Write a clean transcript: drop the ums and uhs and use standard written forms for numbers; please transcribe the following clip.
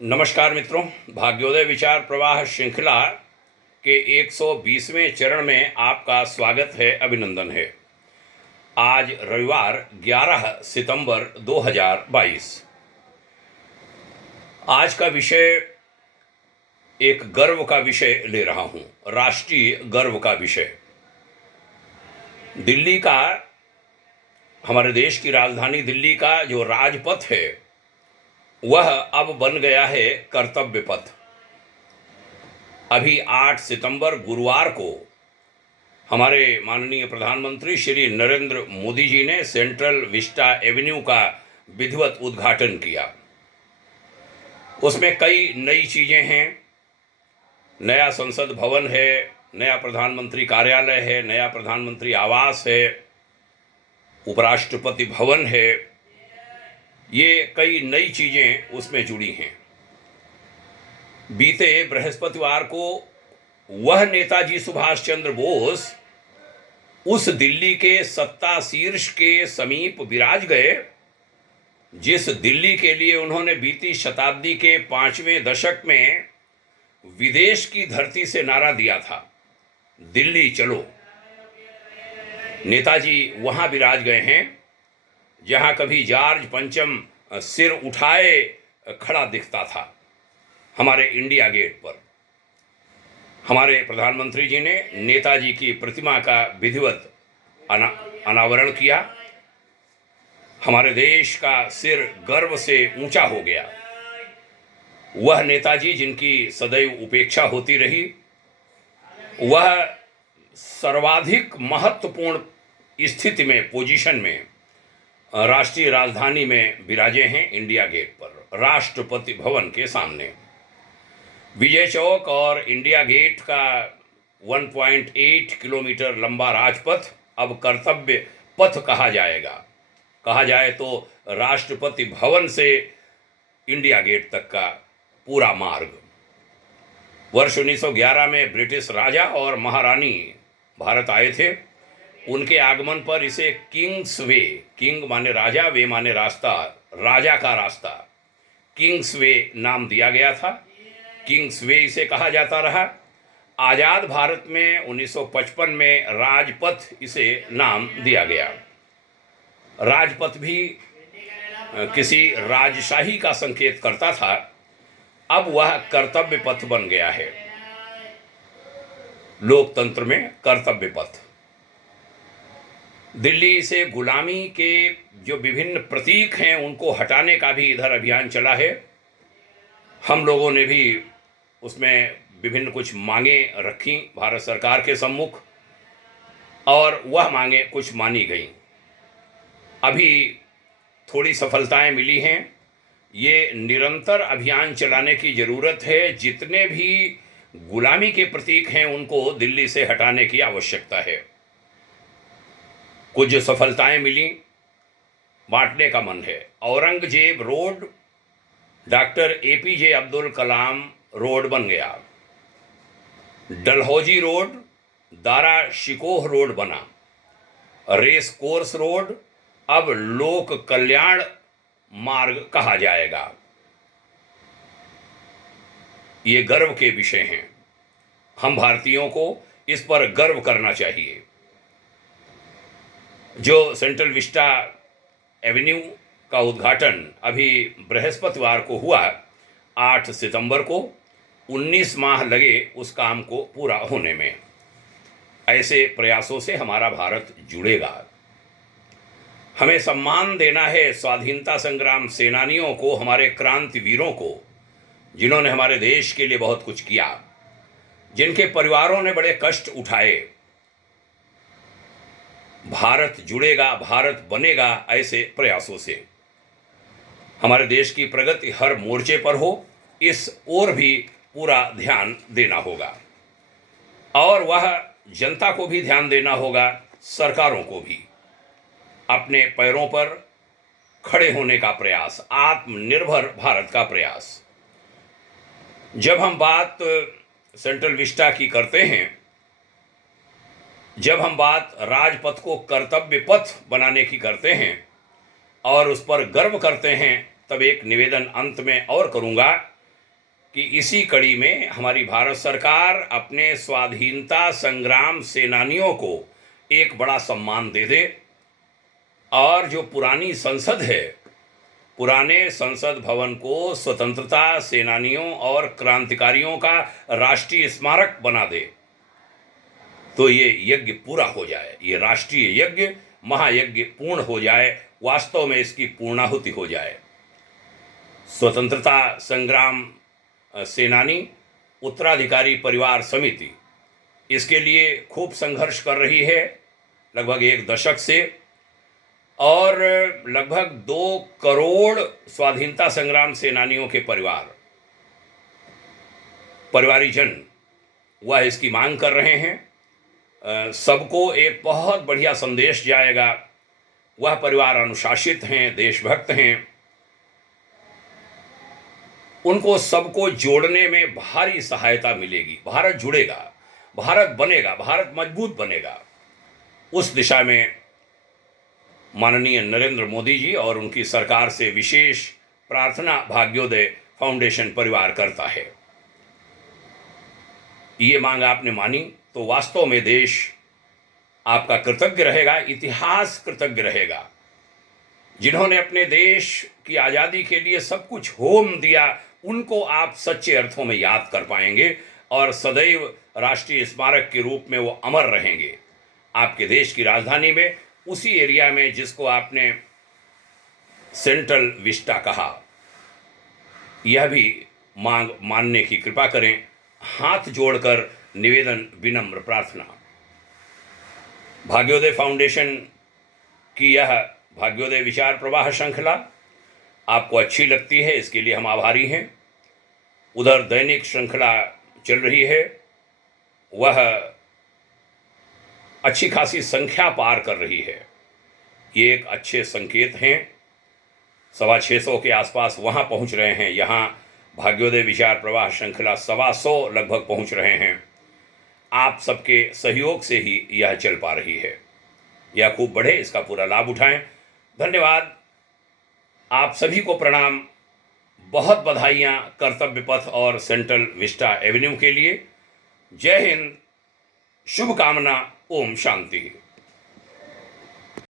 नमस्कार मित्रों, भाग्योदय विचार प्रवाह श्रृंखला के 120वें चरण में आपका स्वागत है, अभिनंदन है। आज रविवार 11 सितंबर 2022। आज का विषय एक गर्व का विषय ले रहा हूं, राष्ट्रीय गर्व का विषय। दिल्ली का, हमारे देश की राजधानी दिल्ली का जो राजपथ है वह अब बन गया है कर्तव्य पथ। अभी 8 सितंबर गुरुवार को हमारे माननीय प्रधानमंत्री श्री नरेंद्र मोदी जी ने सेंट्रल विस्टा एवेन्यू का विधिवत उद्घाटन किया। उसमें कई नई चीज़ें हैं। नया संसद भवन है, नया प्रधानमंत्री कार्यालय है, नया प्रधानमंत्री आवास है, उपराष्ट्रपति भवन है। ये कई नई चीज़ें उसमें जुड़ी हैं। बीते बृहस्पतिवार को वह नेताजी सुभाष चंद्र बोस उस दिल्ली के सत्ता शीर्ष के समीप विराज गए जिस दिल्ली के लिए उन्होंने बीती शताब्दी के 5वें दशक में विदेश की धरती से नारा दिया था, दिल्ली चलो। नेताजी वहाँ विराज गए हैं जहाँ कभी जॉर्ज पंचम सिर उठाए खड़ा दिखता था, हमारे इंडिया गेट पर। हमारे प्रधानमंत्री जी ने नेताजी की प्रतिमा का विधिवत अनावरण किया। हमारे देश का सिर गर्व से ऊंचा हो गया। वह नेताजी जिनकी सदैव उपेक्षा होती रही, वह सर्वाधिक महत्वपूर्ण स्थिति में, पोजीशन में, राष्ट्रीय राजधानी में विराजे हैं, इंडिया गेट पर, राष्ट्रपति भवन के सामने। विजय चौक और इंडिया गेट का 1.8 किलोमीटर लंबा राजपथ अब कर्तव्य पथ कहा जाएगा। कहा जाए तो राष्ट्रपति भवन से इंडिया गेट तक का पूरा मार्ग। वर्ष 1911 में ब्रिटिश राजा और महारानी भारत आए थे। उनके आगमन पर इसे किंग्स वे, किंग माने राजा, वे माने रास्ता, राजा का रास्ता, किंग्स वे नाम दिया गया था। किंग्स वे इसे कहा जाता रहा। आज़ाद भारत में 1955 में राजपथ इसे नाम दिया गया। राजपथ भी किसी राजशाही का संकेत करता था, अब वह कर्तव्य पथ बन गया है। लोकतंत्र में कर्तव्य पथ। दिल्ली से गुलामी के जो विभिन्न प्रतीक हैं उनको हटाने का भी इधर अभियान चला है। हम लोगों ने भी उसमें विभिन्न कुछ मांगें रखी भारत सरकार के सम्मुख, और वह मांगें कुछ मानी गईं। अभी थोड़ी सफलताएं मिली हैं। ये निरंतर अभियान चलाने की ज़रूरत है। जितने भी गुलामी के प्रतीक हैं उनको दिल्ली से हटाने की आवश्यकता है। कुछ सफलताएं मिली, बांटने का मन है। Aurangzeb road doctor APJ Abdul Kalam road बन गया। Dalhousie road Dara Shikoh road बना। रेस कोर्स रोड अब लोक कल्याण मार्ग कहा जाएगा। ये गर्व के विषय हैं। हम भारतीयों को इस पर गर्व करना चाहिए। जो सेंट्रल विस्टा एवेन्यू का उद्घाटन अभी बृहस्पतिवार को हुआ, 8 सितंबर को, 19 माह लगे उस काम को पूरा होने में। ऐसे प्रयासों से हमारा भारत जुड़ेगा। हमें सम्मान देना है स्वाधीनता संग्राम सेनानियों को, हमारे क्रांतिवीरों को, जिन्होंने हमारे देश के लिए बहुत कुछ किया, जिनके परिवारों ने बड़े कष्ट उठाए। भारत जुड़ेगा, भारत बनेगा ऐसे प्रयासों से। हमारे देश की प्रगति हर मोर्चे पर हो, इस ओर भी पूरा ध्यान देना होगा। और वह जनता को भी ध्यान देना होगा, सरकारों को भी। अपने पैरों पर खड़े होने का प्रयास, आत्मनिर्भर भारत का प्रयास। जब हम बात सेंट्रल विस्टा की करते हैं, जब हम बात राजपथ को कर्तव्य पथ बनाने की करते हैं और उस पर गर्व करते हैं, तब एक निवेदन अंत में और करूंगा कि इसी कड़ी में हमारी भारत सरकार अपने स्वाधीनता संग्राम सेनानियों को एक बड़ा सम्मान दे दे और जो पुरानी संसद है, पुराने संसद भवन को स्वतंत्रता सेनानियों और क्रांतिकारियों का राष्ट्रीय स्मारक बना दे, तो ये यज्ञ पूरा हो जाए, ये राष्ट्रीय यज्ञ महायज्ञ पूर्ण हो जाए, वास्तव में इसकी पूर्णाहुति हो जाए। स्वतंत्रता संग्राम सेनानी उत्तराधिकारी परिवार समिति इसके लिए खूब संघर्ष कर रही है लगभग 1 दशक से, और लगभग 2 करोड़ स्वाधीनता संग्राम सेनानियों के परिवारीजन वह इसकी मांग कर रहे हैं। सबको एक बहुत बढ़िया संदेश जाएगा। वह परिवार अनुशासित हैं, देशभक्त हैं, उनको सबको जोड़ने में भारी सहायता मिलेगी। भारत जुड़ेगा, भारत बनेगा, भारत मजबूत बनेगा। उस दिशा में माननीय नरेंद्र मोदी जी और उनकी सरकार से विशेष प्रार्थना भाग्योदय फाउंडेशन परिवार करता है। ये मांग आपने मानी तो वास्तव में देश आपका कृतज्ञ रहेगा, इतिहास कृतज्ञ रहेगा। जिन्होंने अपने देश की आज़ादी के लिए सब कुछ होम दिया, उनको आप सच्चे अर्थों में याद कर पाएंगे और सदैव राष्ट्रीय स्मारक के रूप में वो अमर रहेंगे आपके देश की राजधानी में, उसी एरिया में जिसको आपने सेंट्रल विस्टा कहा। यह भी मांग मानने की कृपा करें। हाथ जोड़कर निवेदन, विनम्र प्रार्थना। भाग्योदय फाउंडेशन की यह भाग्योदय विचार प्रवाह श्रृंखला आपको अच्छी लगती है, इसके लिए हम आभारी हैं। उधर दैनिक श्रृंखला चल रही है, वह अच्छी खासी संख्या पार कर रही है। ये एक अच्छे संकेत हैं। 650 के आसपास वहाँ पहुँच रहे हैं। यहाँ भाग्योदय विचार प्रवाह श्रृंखला 125 लगभग पहुँच रहे हैं। आप सबके सहयोग से ही यह चल पा रही है। यह खूब बढ़े, इसका पूरा लाभ उठाएं। धन्यवाद। आप सभी को प्रणाम, बहुत बधाइयाँ कर्तव्य पथ और सेंट्रल विस्टा एवेन्यू के लिए। जय हिंद, शुभकामना, ओम शांति।